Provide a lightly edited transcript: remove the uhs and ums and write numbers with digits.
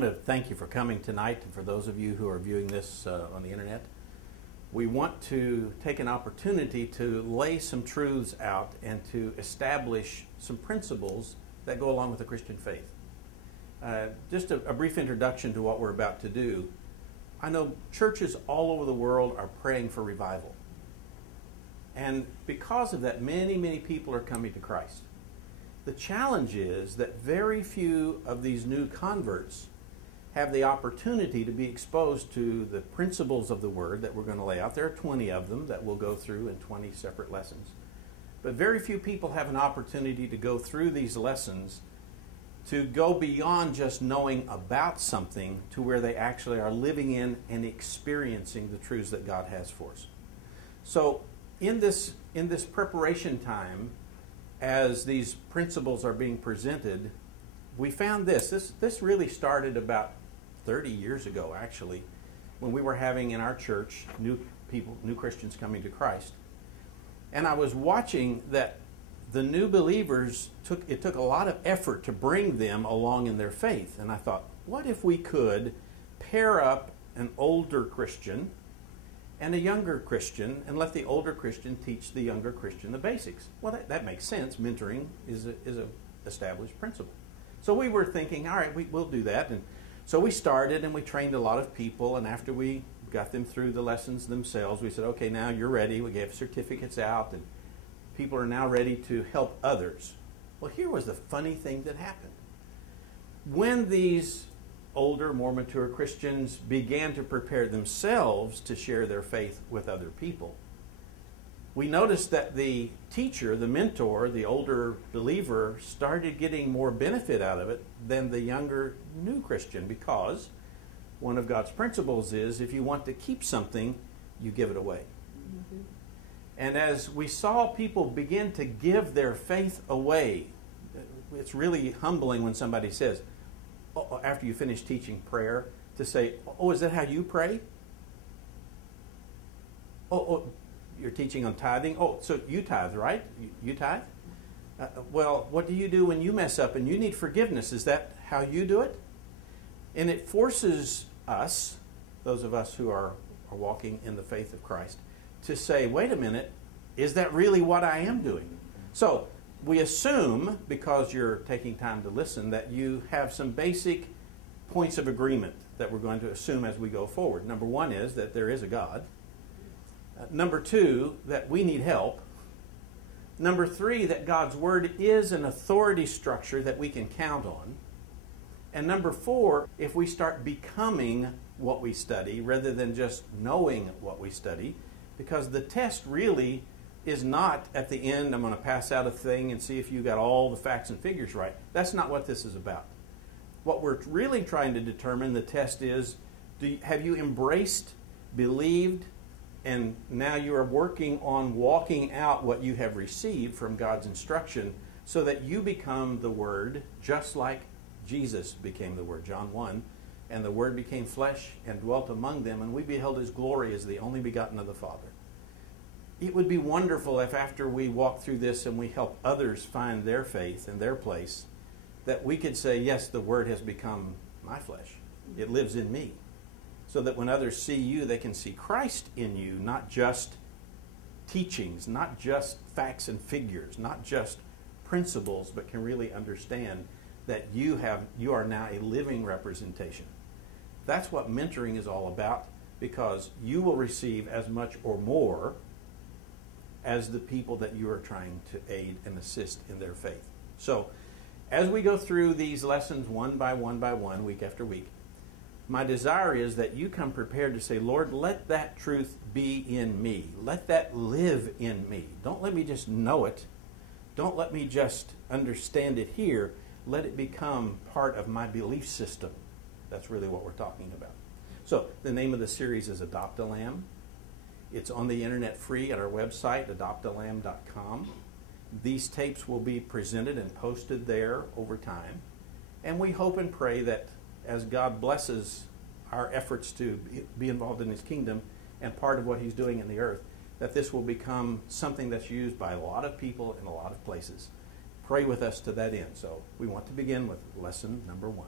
want to thank you for coming tonight, and for those of you who are viewing this on the internet. We want to take an opportunity to lay some truths out and to establish some principles that go along with the Christian faith. Just a brief introduction to what we're about to do. I know churches all over the world are praying for revival. And because of that, many people are coming to Christ. The challenge is that very few of these new converts have the opportunity to be exposed to the principles of the Word that we're going to lay out. There are 20 of them that we'll go through in 20 separate lessons. But very few people have an opportunity to go through these lessons to go beyond just knowing about something to where they actually are living in and experiencing the truths that God has for us. So in this preparation time, as these principles are being presented, we found this really started about 30 years ago, actually, when we were having in our church new Christians coming to Christ. And I was watching that the new believers took a lot of effort to bring them along in their faith. And I thought, what if we could pair up an older Christian and a younger Christian and let the older Christian teach the younger Christian the basics? Well, that makes sense. Mentoring is a established principle. So we were thinking, all right, we'll do that. And so we started and we trained a lot of people. And after we got them through the lessons themselves, we said, okay, now you're ready. We gave certificates out and people are now ready to help others. Well, here was the funny thing that happened. When these older, more mature Christians began to prepare themselves to share their faith with other people, we noticed that the teacher, the mentor, the older believer, started getting more benefit out of it than the younger new Christian, because one of God's principles is if you want to keep something, you give it away. Mm-hmm. And as we saw people begin to give their faith away, it's really humbling when somebody says, after you finish teaching prayer, to say, oh, is that how you pray? Oh, you're teaching on tithing? Oh, so you tithe, right? You tithe? Well, what do you do when you mess up and you need forgiveness? Is that how you do it? And it forces us, those of us who are walking in the faith of Christ, to say, wait a minute, is that really what I am doing? So we assume, because you're taking time to listen, that you have some basic points of agreement that we're going to assume as we go forward. Number one is that there is a God. Number two, that we need help. Number three, that God's Word is an authority structure that we can count on. And number four, if we start becoming what we study rather than just knowing what we study, because the test really is not at the end, I'm going to pass out a thing and see if you got all the facts and figures right. That's not what this is about. What we're really trying to determine, the test is, have you embraced, believed, and now you are working on walking out what you have received from God's instruction so that you become the Word just like Jesus became the Word. John 1, and the Word became flesh and dwelt among them, and we beheld His glory as the only begotten of the Father. It would be wonderful if after we walk through this and we help others find their faith and their place, that we could say, yes, the Word has become my flesh. It lives in me. So that when others see you, they can see Christ in you, not just teachings, not just facts and figures, not just principles, but can really understand that you are now a living representation. That's what mentoring is all about, because you will receive as much or more as the people that you are trying to aid and assist in their faith. So, as we go through these lessons one by one, week after week, my desire is that you come prepared to say, Lord, let that truth be in me. Let that live in me. Don't let me just know it. Don't let me just understand it here. Let it become part of my belief system. That's really what we're talking about. So, the name of the series is Adopt a Lamb. It's on the internet free at our website, adoptalamb.com. These tapes will be presented and posted there over time. And we hope and pray that as God blesses our efforts to be involved in His kingdom and part of what He's doing in the earth, that this will become something that's used by a lot of people in a lot of places. Pray with us to that end. So we want to begin with lesson number 1.